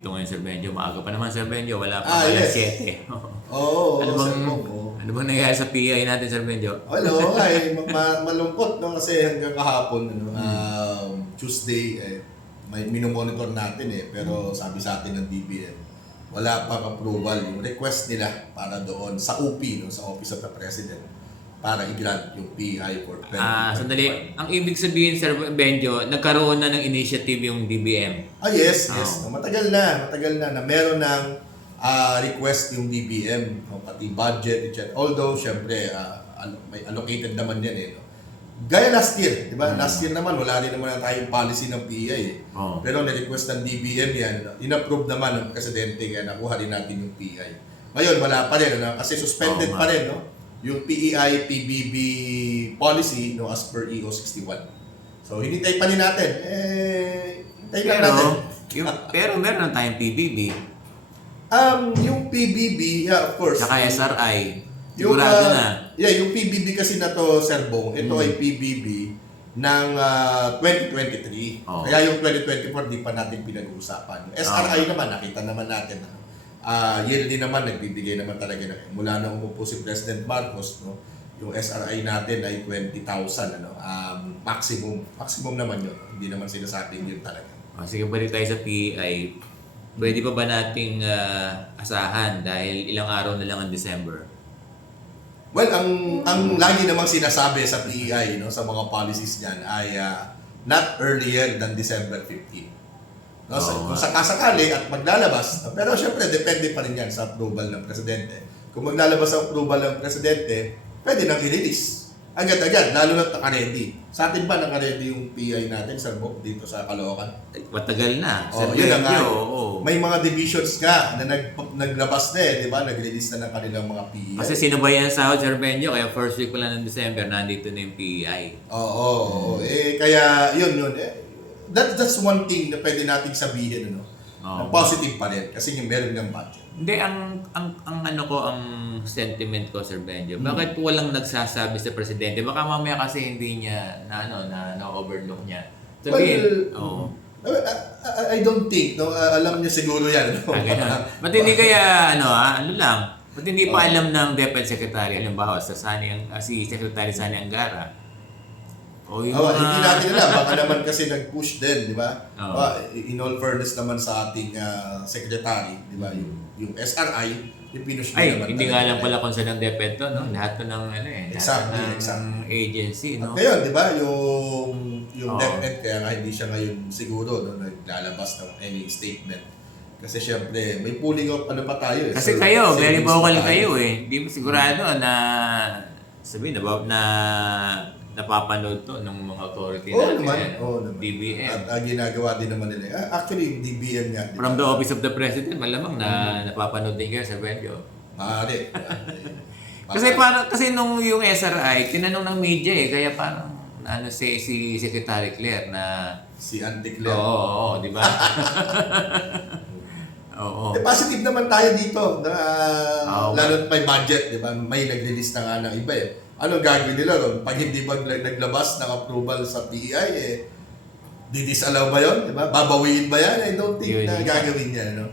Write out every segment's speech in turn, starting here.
Ito ngayon, Sir Benjo. Maaga pa naman, Sir Benjo. Wala pa alas Yes. 7. Oo, ano bang, Sir Bong, oo. ano bang nangyayari sa PI natin, Sir Benjo? Ano, malungkot no kasi hanggang kahapon Tuesday may minomonitor natin pero sabi sa atin ng DBM wala pang approval yung request nila para doon sa OP sa Office of the President para i-grant yung PI for 2025. Sandali. Ang ibig sabihin, Sir Benjo, nagkaroon na ng initiative yung DBM. Yes. Matagal na meron ng request yung DBM, pati budget, etc. Although, syempre, may allocated naman yan no? Gaya last year, di ba? Last year naman, wala rin naman tayong policy ng PI Pero na-request ng DBM yan, in-approve naman ng Presidente, kaya nakuha rin natin yung PI. Ngayon, wala pa rin, kasi suspended pa rin, no? Yung PEI, PBB policy, no, as per EO 61. So, hinintay pa rin natin. Hintay lang natin. Pero meron na tayong PBB. Yung PBB, of course. Saka SRI. Sigurado na. Yung PBB kasi na to, Sir Bong, ito ay PBB ng 2023. Kaya yung 2024, di pa natin pinag-uusapan. Yung SRI naman, nakita naman natin. Yearly naman, nagbibigay naman talaga mula na umupo si President Marcos, no, yung SRI natin ay 20,000, maximum naman yun. Hindi naman sinasabing yun talaga. Sige, balik tayo sa PI. Pwede pa ba nating asahan dahil ilang araw na lang ang December? Well, ang lagi namang sinasabi sa PEI, no, sa mga policies niyan ay not earlier than December 15. No, kung sakasakali at maglalabas, pero syempre depende pa rin yan sa approval ng Presidente. Kung maglalabas ang approval ng Presidente, pwede nang i-release. Agad-agad, lalo na naka-ready. Sa atin ba naka-ready yung PI natin sa dito sa Caloocan? Matagal na. Yun na nga. May mga divisions nga na naglabas na di ba? Nag-release na ng kanilang mga PI. Kasi sinubayan sa Sir Benjo, kaya first week pa lang ng December, nandito na yung PEI. Kaya yun. That's one thing na pwede nating sabihin, na positive pa rin kasi yung meron ng budget. Hindi, ang sentiment ko, Sir Benjo, bakit walang nagsasabi sa Presidente? Baka mamaya kasi hindi niya na-overlook niya. Sabihin, I don't think, alam niya siguro yan. Ba't hindi kaya, ba't hindi pa alam ng DepEd Secretary, halimbawa, si Secretary Sani Angara, hindi natin alam. Baka naman kasi nag-push din, di ba? In all fairness naman sa ating secretary, di ba? Yung SRI, yung pinush din naman. Hindi nga lang pala kung saan ang DepEd to, no? Lahat to ng Exactly. agency, no? At ngayon, di ba? Yung DepEd, kaya nga hindi siya ngayon siguro, naglalabas ng any statement. Kasi syempre, may pooling of pa tayo. Kasi kayo, very vocal kayo Hindi mo sigurado na sabihin na napapanood to ng mga authority natin. DBM. At ginagawa din naman nila. Actually, yung DBM nga. From the Office of the President, malamang na napapanood din kayo sa Benjo. Maaari. Kasi nung yung SRI, tinanong ng media kaya parang si Secretary Claire na si Andy Claire. Oo, di ba? Positive naman tayo dito na lalo may budget, di ba? May nag-release na nga ng iba Anong gagawin nila ron? Pag hindi ba naglabas ng approval sa PEI, didisallow ba yun? Diba? Babawiin ba yan? I don't think na gagawin niya.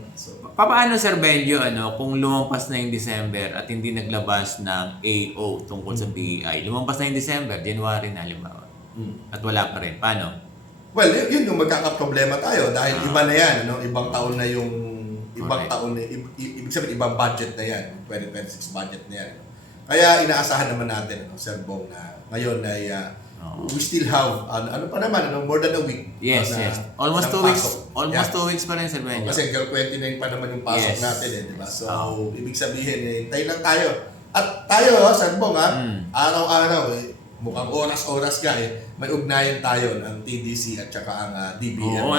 Paano, Sir Benjo, kung lumampas na yung December at hindi naglabas ng AO tungkol sa PEI? Lumampas na yung December, January na, halimbawa. At wala pa rin. Paano? Well, yun yung magkakaproblema tayo dahil iba na yan. Ibang taon na yung taon na, ibig sabihin, ibang budget na yan. 2026 budget na yan. Kaya inaasahan naman natin, Sir Bong, na ngayon ay we still have, more than a week. Yes. Almost 2 weeks. Almost 2 weeks pa rin, Sir Benjo. Kasi 29 pa naman yung pasok natin, di ba? So, ibig sabihin, hintay lang tayo. At tayo, Sir Bong, araw-araw, mukhang oras-oras ka, may ugnayan tayo ng TDC at saka ang DBM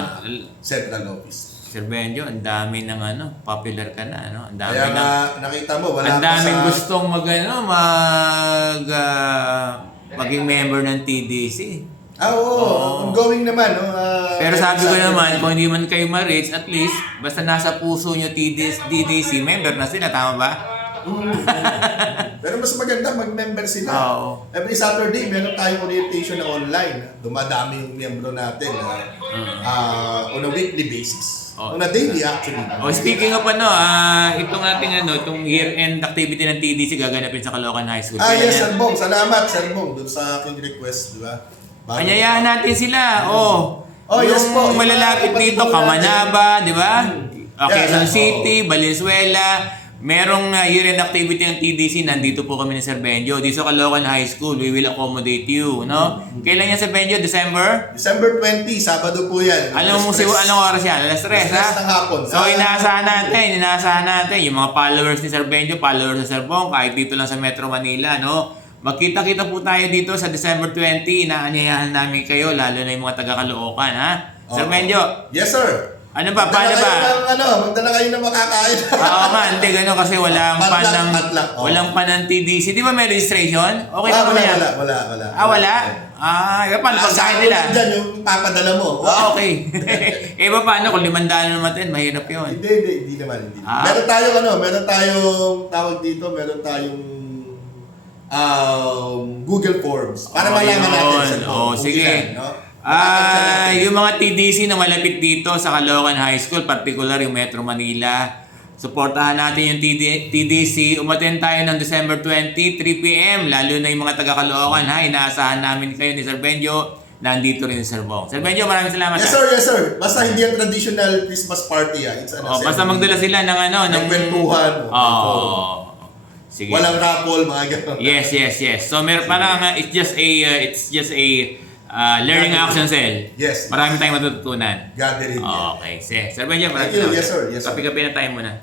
Central Office. Sir Benjo, ang dami ng popular ka na, Ang dami kaya nakita mo, wala ang daming gustong maging member ng TDC. Ongoing naman, Pero sabi ko naman, kung hindi man kayo ma-reach, at least, basta nasa puso nyo TDC, member na sila, tama ba? Pero mas maganda mag-member sila. Every Saturday, meron tayong orientation na online. Dumadami yung miyembro natin on a weekly basis. Oh. On a daily actually. Speaking of itong ating itong year-end activity ng TDC gaganapin sa Caloocan High School. Yes, Sir Bong. Salamat, Sir Bong, doon sa aking request, di ba? Anyayahan natin sila. Yes po. Yung malalapit dito, Kamanaba, di ba? Quezon Yeah. City, Valenzuela. Merong year-end activity ng TDC. Nandito po kami ni Sir Benjo. Dito sa Caloocan High School, we will accommodate you. No? Kailan yan, Sir Benjo? December? December 20, Sabado po yan. Alam mo anong oras yan? Alas 3, ha? Ng hapon. So, inaasahan natin. Yung mga followers ni Sir Benjo, followers ni Sir Bong, kahit dito lang sa Metro Manila, no? Magkita-kita po tayo dito sa December 20. Inaanyayahan namin kayo, lalo na yung mga taga-Caloocan, ha? Sir Benjo. Yes, sir. Ano ba? Paano ba? Magdala kayo ng makakain. Oo nga, hindi gano'n kasi walang Padlock. walang pan ng TDC. Di ba may registration? Okay na ba wala, yan? wala. Wala? Paano pagkain nila? Dyan yung papadala mo. Okay. Paano kung 500 naman din? Mahirap yun. Hindi naman. Meron tayong tawag dito, meron tayong Google Forms para malaman natin. Sige. Yung mga TDC na malapit dito sa Caloocan High School, particular yung Metro Manila, suportahan natin yung TDC. Umattend tayo ng December 20, 3 p.m. Lalo na yung mga taga-Caloocan, ha? Inaasahan namin kayo ni Sir Benjo. Nandito rin si Sir Bong. Sir Benjo, maraming salamat. Yes, sir. Basta hindi yung traditional Christmas party, ha? It's basta magdala sila ng kwentuhan. Sige. Walang raffle, mga gano'n. Yes. So parang it's just a learning action cell. Yes. Marami tayong matututunan. Gathering. Okay. Sir Benjo, Thank you. Yes, sir. Kapi-kapi na tayo muna.